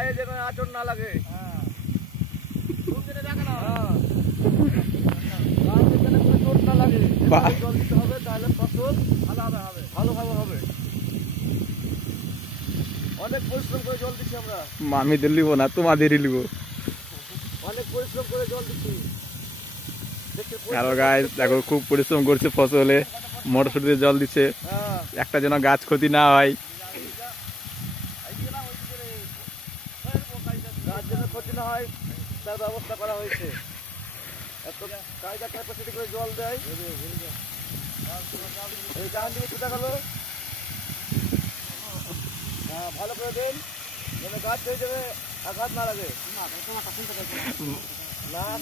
গায়ে যেন আঁচড় না লাগে। চোট না লাগে, জল দিতে হবে, তাহলে ফসল ভালোভাবে হবে। অনেক পরিশ্রম করে জল দিচ্ছি আমরা। মামিদের লিব না, তোমাদেরই লিব। অনেক পরিশ্রম করে জল দিচ্ছি। হ্যালো গাইস, দেখো খুব পরিশ্রম করছে ফসলে, মটরশুটিতে জল দিচ্ছে, একটা যেন গাছ ক্ষতি না হয়। গাছ যেন ক্ষতি না হয় তার ব্যবস্থা করা হয়েছে। এত কায়দা ক্যাপাসিটি করে জল দেয়। এই ডান দিকে ছুটে গেল, ভালো করে দেন যেন গাছ হয়ে যাবে, আঘাত না লাগে। না